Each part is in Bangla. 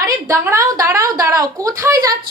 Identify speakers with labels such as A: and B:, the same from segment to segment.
A: আরে দাঁড়াও দাঁড়াও দাঁড়াও, কোথায় যাচ্ছ?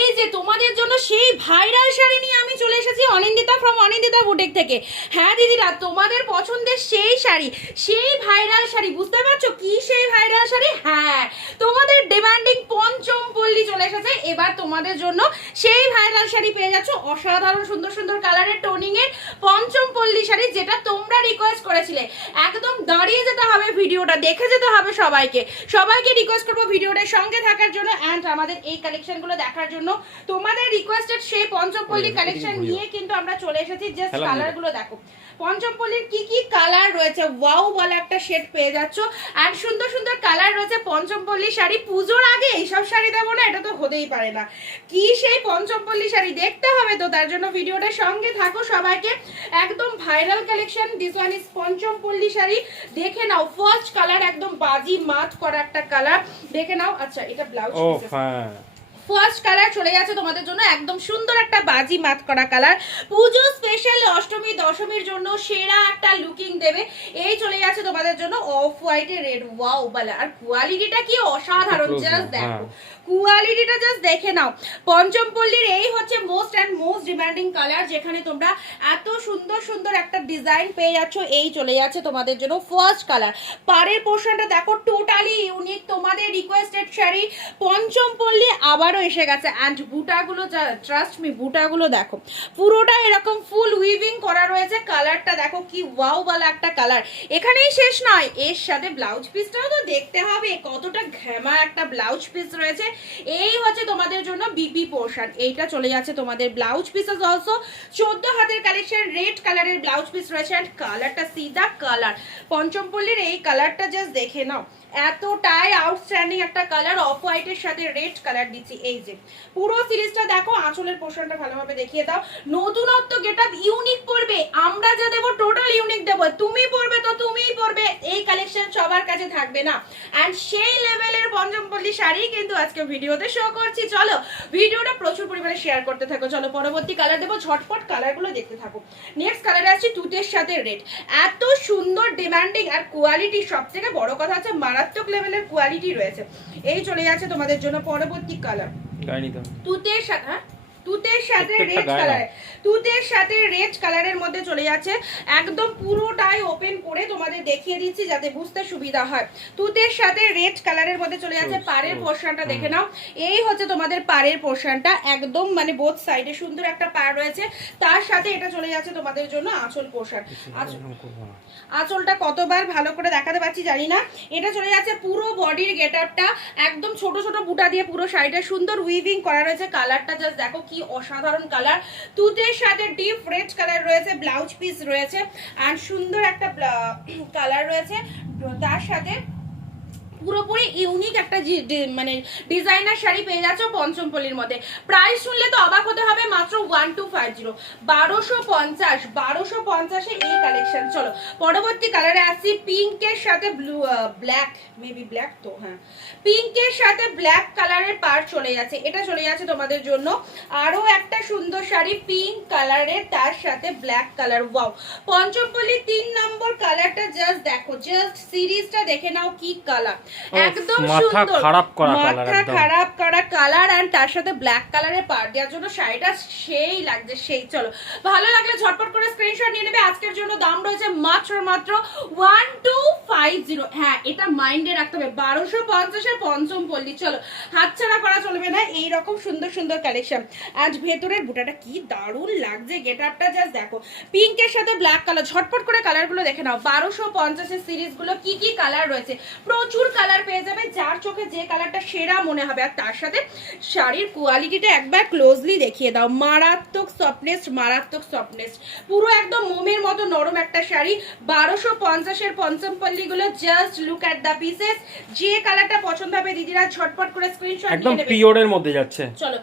A: এই যে তোমাদের জন্য সেই ভাইরাল শাড়ি নিয়ে আমি চলে এসেছি অনিন্দিতা ফ্রম অনিন্দিতা বুটেক থেকে। হ্যাঁ দিদিরা, তোমাদের পছন্দের সেই শাড়ি, সেই ভাইরাল শাড়ি, বুঝতে পারছ কি সেই ভাইরাল শাড়ি? হ্যাঁ তোমাদের ডিমান্ডিং পঞ্চম পল্লী চলে এসেছে। এবার তোমাদের জন্য সেই ভাইরাল শাড়ি পেয়ে যাচ্ছ। অসাধারণ, সুন্দর সুন্দর কালারের টোনিং এর পঞ্চম পল্লী শাড়ি যেটা তোমরা রিকোয়েস্ট করেছিলে। একদম দাঁড়িয়ে যেতে হবে ভিডিওটা দেখে যেতে হবে সবাইকে। সবাইকে রিকোয়েস্ট করব ভিডিওটার সঙ্গে থাকার জন্য অ্যান্ড আমাদের এই কালেকশনগুলো দেখার জন্য। তোমাদের রিকোয়েস্টেড সেই পঞ্চম পল্লী কালেকশন নিয়ে কিন্তু আমরা চলে এসেছি। জাস্ট কালারগুলো দেখো। পঞ্চমপল্লীর কি কি কালার রয়েছে? ওয়াও বলে একটা শেড পেয়ে যাচ্ছ। আর সুন্দর সুন্দর কালার রয়েছে পঞ্চমপল্লী শাড়ি। পুজোর আগে এইসব শাড়ি দেবো না এটা তো হতেই পারে না। কি সেই পঞ্চমপল্লী শাড়ি? দেখতে হবে তো তার জন্য ভিডিওটার সঙ্গে থাকো সবাইকে। একদম viral collection this one is Panchampalli sari. দেখে নাও ফার্স্ট কালার একদম বাজি মাত করা একটা কালার দেখে নাও আচ্ছা এটা ব্লাউজ ফার্স্ট কালার চলে গেছে তোমাদের জন্য একদম সুন্দর একটা বাজি মাত করা কালার পুজো স্পেশাল অষ্টমী দশমীর জন্য সেরা একটা লুকিং দেবে। এই চলে গেছে তোমাদের জন্য অফ হোয়াইট হোয়াইটে রেড ওয়াও বলে আর কোয়ালিটিটা কি অসাধারণ জাস্ট দেখো।
B: হ্যাঁ।
A: কোয়ালিটিটা জাস্ট দেখে নাও। পঞ্চম পল্লীর এই হচ্ছে most and most demanding colour যেখানে তোমরা এত সুন্দর সুন্দর একটা ডিজাইন পেয়ে যাচ্ছ। এই চলে যাচ্ছে তোমাদের জন্য ফার্স্ট কালার পাড়ের পোর্শনটা দেখো টোটালি ইউনিক তোমাদের রিকোয়েস্টেড শাড়ি। পঞ্চম পল্লী আবারও এসে গেছে। অ্যান্ড বুটাগুলো ট্রাস্ট মি বুটাগুলো দেখো। পুরোটা এরকম ফুল উইভিং করা রয়েছে। কালারটা দেখো, কি ওয়াও বালা একটা কালার এখানেই শেষ নয়। এর সাথে ব্লাউজ পিসটাও তো দেখতে হবে। কতটা ঘ্যামা একটা ব্লাউজ পিস রয়েছে। এই হচ্ছে তোমাদের জন্য বিপি পোর্শন এইটা চলে যাচ্ছে তোমাদের ব্লাউজ পিসেস অলসো চোদ্দ হাতের কালেকশন রেড কালারের ব্লাউজ পিস রয়েছে। অ্যান্ড কালারটা সিধা কালার পঞ্চমপল্লীর এই কালারটা জাস্ট দেখে নাও। এতটাই আউটস্ট্যান্ডিং একটা কালার অফ হোয়াইটের সাথে রেড কালার দিচ্ছি, এই যে। পুরো সিরিজটা দেখো, আঁচলের পোর্শনটা ভালোভাবে দেখিয়ে দাও। নতুনত্ব গেট ইউনিক পড়বে, আমরা যা দেবো টোটাল ইউনিক দেবো, তুমি পড়বে তো তুমিই পড়বে, এই কালেকশন সবার কাছে থাকবে না। অ্যান্ড সেই লেভেলের পঞ্চমপল্লী শাড়ি কিন্তু আজকে ভিডিওতে শো করছি। চলো, ভিডিওটা প্রচুর পরিমাণে শেয়ার করতে থাকো। চলো, পরবর্তী কালার দেবো, ঝটপট কালারগুলো দেখতে থাকো। নেক্সট কালারে আসছি তুতের সাথে রেড এত সুন্দর ডিমান্ডিং আর কোয়ালিটি সব থেকে বড় কথা হচ্ছে মারাত্মক লেভেলের কোয়ালিটি রয়েছে। এই চলে যাচ্ছে তোমাদের জন্য পরবর্তী কালার। তুতের সাথে হ্যাঁ? তুতের সাথে
B: প্রত্যেকটা
A: রেড
B: গায়ে
A: কালার তুতের সাথে রেড কালারের মধ্যে চলে যাচ্ছে। একদম পুরোটাই ওপেন করে তোমাদের দেখিয়ে দিচ্ছি যাতে বুঝতে সুবিধা হয়। তুতের সাথে রেড কালারের মধ্যে চলে যাচ্ছে। পাড়ের পোর্শনটা দেখে নাও। এই হচ্ছে তোমাদের পাড়ের পোর্শনটা একদম মানে বোথ সাইডে সুন্দর একটা পাড় রয়েছে। তার সাথে এটা চলে যাচ্ছে তোমাদের জন্য আঁচল পোর্শন আঁচল। আঁচলটা কতবার ভালো করে দেখাতে পাচ্ছি জানি না। এটা চলে যাচ্ছে পুরো বডির গেট আপটা একদম ছোট ছোট বুটা দিয়ে পুরো শাড়িটা সুন্দর উইভিং করা রয়েছে। কালারটা জাস্ট দেখো কি অসাধারণ কালার তুতের সাথে ডিপ রেড কালার রয়েছে ব্লাউজ পিস রয়েছে। আর সুন্দর একটা কালার রয়েছে। তার সাথে পুরোপুরি ইউনিক একটা মানে ডিজাইনার শাড়ি পেয়ে যাচ্ছ পঞ্চমপল্লির মধ্যে। প্রাইস শুনলে তো অবাক হতে হবে, মাত্র ওয়ান টু ফাইভ জিরো বারোশো পঞ্চাশ, বারোশো পঞ্চাশে এই কালেকশন চলো, পরবর্তী কালারে আসছি পিঙ্কের সাথে ব্লু ব্ল্যাক মেবি ব্ল্যাক তো হ্যাঁ। পিঙ্কের সাথে ব্ল্যাক কালারের পার চলে যাচ্ছে। এটা চলে যাচ্ছে তোমাদের জন্য। আরও একটা সুন্দর শাড়ি পিঙ্ক কালারের তার সাথে ব্ল্যাক কালার ওয়াও পঞ্চমপল্লির তিন নম্বর কালারটা জাস্ট দেখো জাস্ট সিরিজটা দেখে নাও কি কালার একদম
B: মাথা
A: সুন্দর।
B: খারাপ করা colour
A: মাথা খারাপ করা কালার আর তার সাথে ব্ল্যাক কালারের পার দেওয়ার জন্য শাড়িটা সেই লাগছে সেই চলো। ভালো লাগলে ঝটপট করে স্ক্রিনশট নিয়ে নেবে। আজকের জন্য দাম রয়েছে মাত্র মাত্র ওয়ান টু ফাইভ জিরো হ্যাঁ এটা মাইন্ডে রাখতে হবে। বারোশো পঞ্চাশের পঞ্চম পল্লী চলো। হাতছাড়া করা চলবে না এই রকম সুন্দর সুন্দর কালেকশন আজ ভেতরের বুটাটা কি দারুণ লাগছে গেট আপটা জাস্ট দেখো। পিঙ্কের সাথে ব্ল্যাক কালার ঝটপট করে কালারগুলো দেখে নাও। বারোশো পঞ্চাশের সিরিজগুলো কি কি কালার রয়েছে? প্রচুর কালার পেয়ে যাবে যার চোখে যে কালারটা সেরা মনে হবে। আর তার সাথে শাড়ির কোয়ালিটিটা একবার ক্লোজলি দেখিয়ে দাও। মারাত্মক সফটনেস মারাত্মক সফটনেস পুরো একদম মোমের মতো নরম একটা শাড়ি। বারোশো পঞ্চাশের পঞ্চম পল্লীগুলো just look at the pieces যে কালারটা পছন্দ হবে দিদিরা ঝটপট করে স্ক্রিনশট
B: একদম পিওরের মধ্যে যাচ্ছে।
A: চলো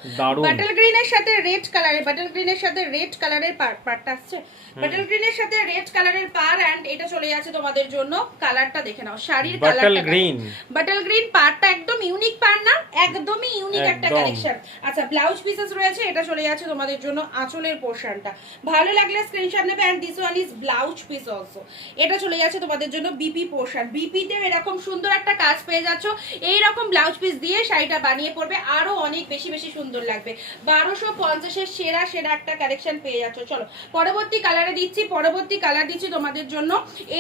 A: বাটল গ্রিনের সাথে রেড কালারের বাটল গ্রিনের সাথে রেড কালারের পার্টটা আসছে। বাটল গ্রিনের সাথে রেড কালারের পার এন্ড এটা চলে যাচ্ছে তোমাদের জন্য। কালারটা দেখে নাও। শাড়ির কালারটা
B: গ্রিন
A: বাটল গ্রিন পার্টটা একদম ইউনিক পার না একদমই ইউনিক একটা কালেকশন আচ্ছা ব্লাউজ পিসেস রয়েছে এটা চলে যাচ্ছে তোমাদের জন্য আঁচলের পোর্শনটা। ভালো লাগলে স্ক্রিনশট নেবে and this one is blouse piece also এটা চলে যাচ্ছে তোমাদের জন্য বিপি পোর্শন বিপিতে এরকম সুন্দর একটা কাজ পেয়ে যাচ্ছ এই রকম ব্লাউজ পিস দিয়ে শাড়িটা বানিয়ে পড়বে আরও অনেক বেশি বেশি সুন্দর লাগবে। বারোশো পঞ্চাশের সেরা সেরা একটা কালেকশন পেয়ে যাচ্ছ। চলো পরবর্তী কালারে দিচ্ছি পরবর্তী কালার দিচ্ছি তোমাদের জন্য।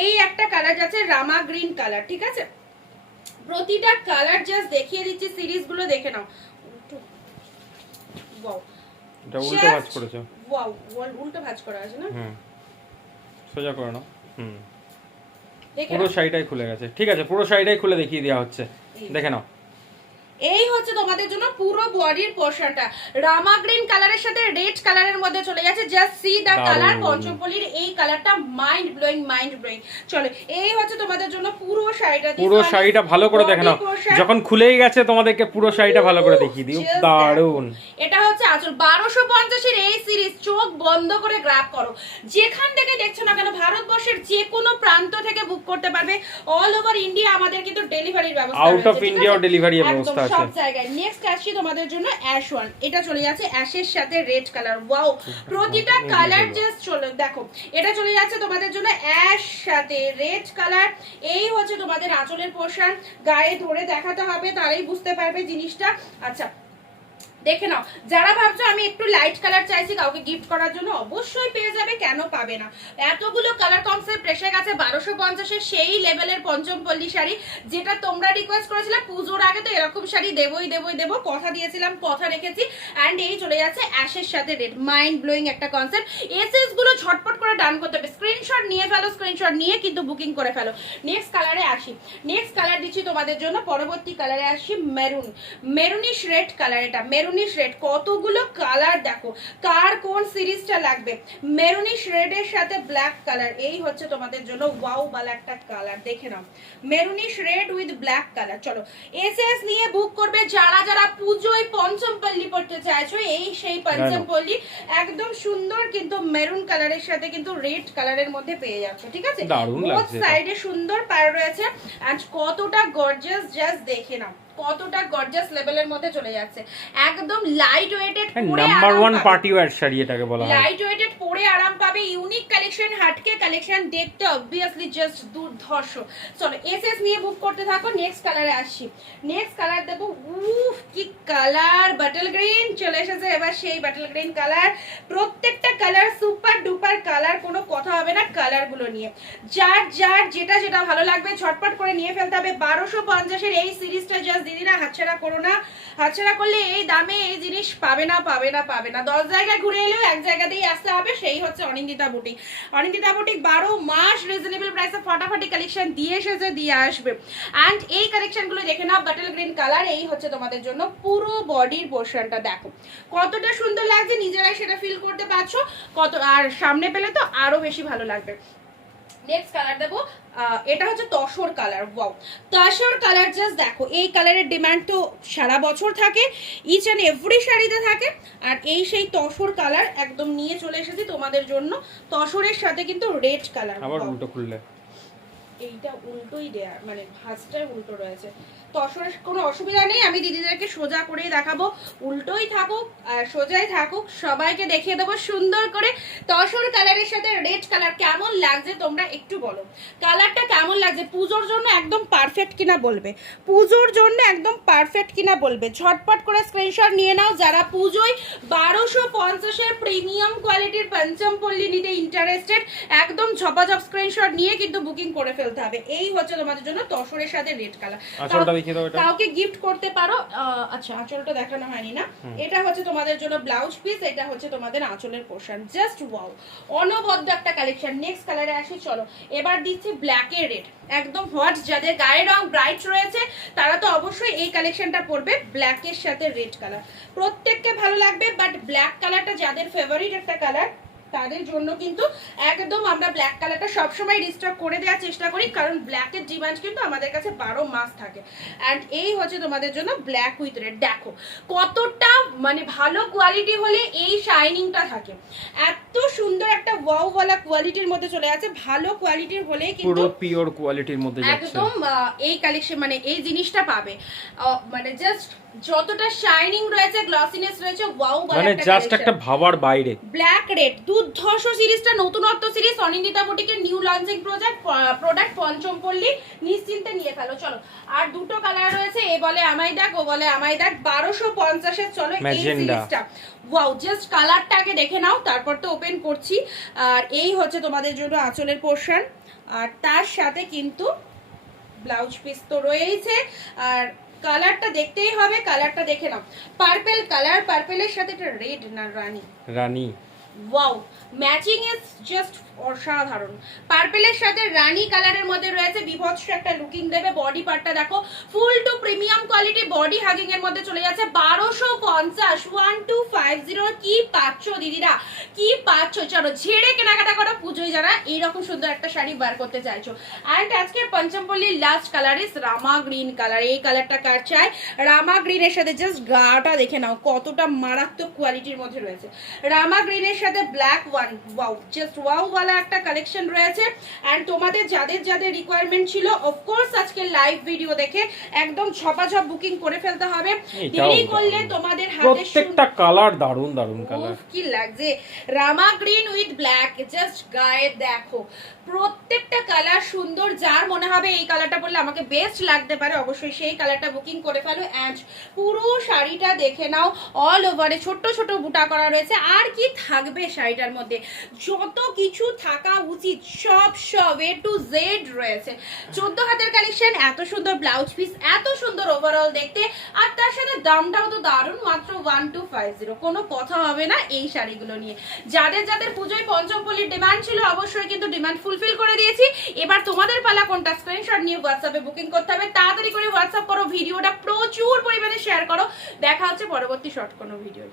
A: এই একটা কালার যাচ্ছে রামা গ্রিন কালার ঠিক আছে? প্রতিটা কালার জাস্ট দেখিয়ে দিচ্ছি সিরিজগুলো দেখে নাও। ওয়াও
B: এটা উল্টো ভাঁজ করেছ।
A: ওয়াও উল্টো ভাঁজ করা আছে না?
B: হুম। সোজা করে নাও। হুম। পুরো শাড়িটাই খুলে গেছে। ঠিক আছে পুরো শাড়িটাই খুলে দেখিয়ে দেওয়া হচ্ছে। দেখে নাও।
A: এই হচ্ছে তোমাদের জন্য পুরো বডির পোর্শনটা রামা গ্রিন কালারের সাথে রেড কালারের মধ্যে চলে যাচ্ছে জাস্ট সি দা কালার পঞ্চপল্লির এই কালারটা মাইন্ড ব্লোয়িং মাইন্ড ব্লোয়িং চলো এই হচ্ছে তোমাদের জন্য পুরো শাড়িটা।
B: পুরো শাড়িটা ভালো করে দেখে নাও। যখন খুলেই গেছে তোমাদেরকে পুরো শাড়িটা ভালো করে দেখিয়ে দিও
A: Just
B: দারুণ।
A: এটা হচ্ছে আচল। বারোশো পঞ্চাশের এই সিরিজ চোখ বন্ধ করে গ্রাফ করো। যেখান থেকে দেখছ না কেন ভারতবর্ষের যে কোনো প্রান্ত থেকে বুক করতে পারবে। অল ওভার ইন্ডিয়া আমাদের কিন্তু ডেলিভারির ব্যবস্থা
B: Out of
A: রয়েছে, ঠিক
B: India ও
A: আছে?
B: delivery এর ব্যবস্থা আছে।
A: সব জায়গায়। নেক্সট আসছি তোমাদের জন্য অ্যাশ ওয়ান এটা চলে যাচ্ছে অ্যাশের সাথে রেড কালার ওয়াও প্রতিটা কালার জাস্ট চলে দেখো এটা চলে যাচ্ছে তোমাদের জন্য অ্যাশ সাথে রেড কালার এই হচ্ছে তোমাদের আঁচলের পোর্শন গায়ে ধরে দেখাতে হবে তারাই বুঝতে পারবে জিনিসটা। আচ্ছা দেখে নাও। যারা ভাবছ আমি একটু লাইট কালার চাইছি কাউকে গিফট করার জন্য, অবশ্যই পেয়ে যাবে, কেন পাবে না? এতগুলো কালার কনসেপ্ট এসে গেছে বারোশো পঞ্চাশের সেই লেভেলের পঞ্চম পল্লী শাড়ি, যেটা তোমরা রিকোয়েস্ট করেছিলে। পুজোর আগে তো এরকম শাড়ি দেবই দেবই, দেবো। কথা দিয়েছিলাম, কথা রেখেছি। অ্যান্ড এই চলে যাচ্ছে অ্যাশের সাথে রেড মাইন্ড ব্লোয়িং একটা কনসেপ্ট এসএসগুলো ঝটপট করে ডান করতে হবে। স্ক্রিনশট নিয়ে ফেলো স্ক্রিনশট নিয়ে কিন্তু বুকিং করে ফেলো। নেক্সট কালারে আসি। নেক্সট কালার দিচ্ছি তোমাদের জন্য। পরবর্তী কালারে আসি মেরুন মেরুনিশ রেড কালার এটা। মেরুনিশ রেড কতগুলো কালার দেখো। কার কোন সিরিজটা লাগবে? মেরুনিশ রেডের সাথে ব্ল্যাক কালার এই হচ্ছে তোমাদের জন্য ওয়াও বালা একটা কালার দেখে নাও। Maroonish red with black colour চলো। এস নিয়ে বুক করবে যারা যারা পুজোয় পঞ্চম পল্লী পড়তে চাইছো এই সেই পঞ্চম পল্লী একদম সুন্দর কিন্তু মেরুন কালারের সাথে কিন্তু রেড কালারের মধ্যে পেয়ে যাচ্ছ ঠিক আছে?
B: লাগছে
A: সাইডে সুন্দর পার রয়েছে অ্যান্ড কতটা গর্জিয়াস জাস্ট দেখে নাও কতটা গর্জিয়াস লেভেলের মধ্যে চলে যাচ্ছে। একদম light weighted
B: number one party wear sari এটাকে বলা হয়।
A: লাইট ওয়েটেড পরে আরাম পাবে ইউনিক কালেকশন হাটকে কালেকশন দেখতে অবভিয়াসলি জাস্ট দুর্ধর্ষ। চলো এসএস নিয়ে বুক করতে থাকো নেক্সট কালারে আসছি। নেক্সট কালার দেবো উফ, কি কালার বাটল গ্রিন চলে এসেছে এবার সেই বাটল গ্রিন কালার প্রত্যেকটা কালার সুপার ডুপার কালার কোনো কথা হবে না কালারগুলো নিয়ে। যার যার যেটা যেটা ভালো লাগবে, ঝটপট করে নিয়ে ফেলতে হবে। বারোশো পঞ্চাশের এই সিরিজটা জাস্ট দিদিরা হাতছাড়া করো না। হাতছাড়া করলে এই দামে এই জিনিস পাবে না পাবে না পাবে না। দশ জায়গায় ঘুরে এলেও এক জায়গাতেই আসতে হবে, সেই হচ্ছে অনিন্দিতা বুটিক অনিন্দিতা বুটিক বারো মাস রিজনেবল প্রাইসে ফটাফটি কালেকশন দিয়ে এসেছে, দিয়ে আসবে। অ্যান্ড এই কালেকশনগুলো দেখে নাও বাটল গ্রিন কালার এই হচ্ছে তোমাদের জন্য পুরো বডির পোর্শনটা দেখো। কতটা সুন্দর লাগছে, নিজেরাই সেটা ফিল করতে পারছ, কত আর সামনে পেলে তো আরও বেশি ভালো লাগবে। নেক্সট কালার দেবো। এটা হচ্ছে tussar colour wow tussar colour just দেখো এই কালারের ডিমান্ড তো সারা বছর থাকে ইচ অ্যান্ড এভরি শাড়িতে থাকে আর এই সেই তসর কালার একদম নিয়ে চলে এসেছি তোমাদের জন্য। তসরের সাথে কিন্তু রেড কালার
B: আবার উল্টো খুললে।
A: এইটা উল্টোই দেয়া মানে ভাঁজটাই উল্টো রয়েছে। তসরের কোনো অসুবিধা নেই, আমি দিদিদেরকে সোজা করেই দেখাবো। উল্টোই থাকুক সোজাই থাকুক, সবাইকে দেখিয়ে দেবো সুন্দর করে। তসর কালারের সাথে রেড কালার কেমন লাগছে তোমরা একটু বলো। কালারটা কেমন লাগছে? পুজোর জন্য একদম পারফেক্ট কিনা বলবে? পুজোর জন্য একদম পারফেক্ট কিনা বলবে? ঝটপট করে স্ক্রিনশট নিয়ে নাও, যারা পুজোয় বারোশো পঞ্চাশের প্রিমিয়াম কোয়ালিটির পঞ্চম পল্লী নিতে ইন্টারেস্টেড একদম ঝপাঝপ স্ক্রিনশট নিয়ে কিন্তু বুকিং করে ফেলতে হবে। এই হচ্ছে তোমাদের জন্য তসরের সাথে রেড কালার।
B: দেখিয়ে দাও এটা।
A: কাউকে গিফট করতে পারো আচ্ছা আঁচলটা দেখানো হয়নি না। এটা হচ্ছে তোমাদের জন্য ব্লাউজ পিস এটা হচ্ছে তোমাদের আঁচলের পোর্শন জাস্ট ওয়াও অনবদ্য একটা কালেকশন নেক্সট কালারে আসি চলো। এবার দিচ্ছি ব্ল্যাক এর রেড একদম হোয়াট যাদের গায়ের রং ব্রাইট রয়েছে তারা তো অবশ্যই এই কালেকশনটা পরবে ব্ল্যাক এর সাথে রেড কালার প্রত্যেককে ভালো লাগবে বাট ব্ল্যাক কালারটা যাদের ফেভারিট একটা কালার তাদের জন্য কিন্তু একদম আমরা ব্ল্যাক কালারটা সবসময় রিস্টক করে দেওয়ার চেষ্টা করি কারণ ব্ল্যাকের ডিমান্ড কিন্তু আমাদের কাছে বারো মাস থাকে। অ্যান্ড এই হচ্ছে তোমাদের জন্য ব্ল্যাক উইথ রেড দেখো কতটা মানে ভালো কোয়ালিটি হলে এই শাইনিংটা থাকে। এত সুন্দর একটা ওয়াও ওয়ালা কোয়ালিটির মধ্যে চলে আছে ভালো কোয়ালিটির হলেই কিন্তু
B: পুরো পিওর কোয়ালিটির মধ্যে
A: একদম এই কালেকশন মানে এই জিনিসটা পাবে। মানে জাস্ট যতটা শাইনিং রয়েছে গ্লসিনেস রয়েছে ওয়াও
B: মানে জাস্ট একটা ভাবার বাইরে।
A: ব্ল্যাক রেড দুর্ধর্ষ সিরিজটা নতুনত্ব series Anindita বুটিকের new launching project product Panchampalli নিশ্চিন্তে নিয়ে ফেলো। চলো আর দুটো কালার রয়েছে এ বলে আমায় দেখ ও বলে আমায় দেখ বারোশো পঞ্চাশের চলো এই সিরিজটা। ওয়াও জাস্ট কালারটা আগে দেখে নাও তারপর তো ওপেন করছি। আর এই হচ্ছে তোমাদের জন্য আঁচলের পোর্শন আর তার সাথে কিন্তু ব্লাউজ পিস তো রয়েছে আর কালারটা দেখতেই হবে কালারটা দেখে নাও। পার্পেল কালার পার্পেলের সাথে একটা রেড না রানী?
B: রানী।
A: ওয়াও ম্যাচিং ইজ জাস্ট অসাধারণ। পার্পেলের সাথে রানী কালারের মধ্যে রয়েছে, বিভৎস একটা লুকিং দেবে। বডি পার্টটা দেখো full to premium quality body hugging এর মধ্যে চলে যাচ্ছে। বারোশো পঞ্চাশ ওয়ান টু ফাইভ জিরো কি পাচ্ছ দিদিরা? কি পাচ্ছ? চলো, ঝেড়ে কেনাকাটা করো, পুজোয় যারা এইরকম সুন্দর একটা শাড়ি বার করতে চাইছো। অ্যান্ড আজকের পঞ্চমপল্লির last colour is Rama green colour এই কালারটা কার চাই? রামা গ্রিনের সাথে জাস্ট গাটা দেখে নাও, কতটা মারাত্মক কোয়ালিটির মধ্যে রয়েছে। রামা গ্রিনের সাথে black one wow just wow ওয়ালা একটা কালেকশন রয়েছে। অ্যান্ড তোমাদের যাদের যাদের রিকোয়ারমেন্ট ছিল অফকোর্স আজকে লাইভ ভিডিও দেখে একদম ঝপাঝপ বুকিং করে ফেলতে হবে। দেরি করলে তোমাদের হাতে
B: প্রত্যেকটা কালার কালার
A: কি লাগছে। Rama green with black just গায়ে দেখো। প্রত্যেকটা কালার সুন্দর যার মনে হবে এই কালারটা পরলে আমাকে বেস্ট লাগতে পারে অবশ্যই সেই কালারটা বুকিং করে ফেলো। অ্যান্ড পুরো শাড়িটা দেখে নাও অল ওভারে ছোট্ট ছোট বুটা করা রয়েছে। আর কি থাকবে শাড়িটার মধ্যে। যত কিছু থাকা উচিত, সব সব এ টু জেড রয়েছে। চোদ্দ হাতের কালেকশন এত সুন্দর ব্লাউজ পিস এত সুন্দর ওভারঅল দেখতে। আর তার সাথে দামটাও তো দারুণ, মাত্র ওয়ান টু ফাইভ জিরো কোনো কথা হবে না এই শাড়িগুলো নিয়ে। যাদের যাদের পুজোয় পঞ্চমপল্লির ডিমান্ড ছিল, অবশ্যই কিন্তু ডিমান্ড ফুলফিল করে দিয়েছি। এবার তোমাদের পালা কোনটা? স্ক্রিনশট নিয়ে হোয়াটসঅ্যাপে বুকিং করতে হবে। তাড়াতাড়ি করে হোয়াটসঅ্যাপ করো, ভিডিওটা প্রচুর পরিমাণে শেয়ার করো। দেখা হচ্ছে পরবর্তী শর্ট কোনো ভিডিও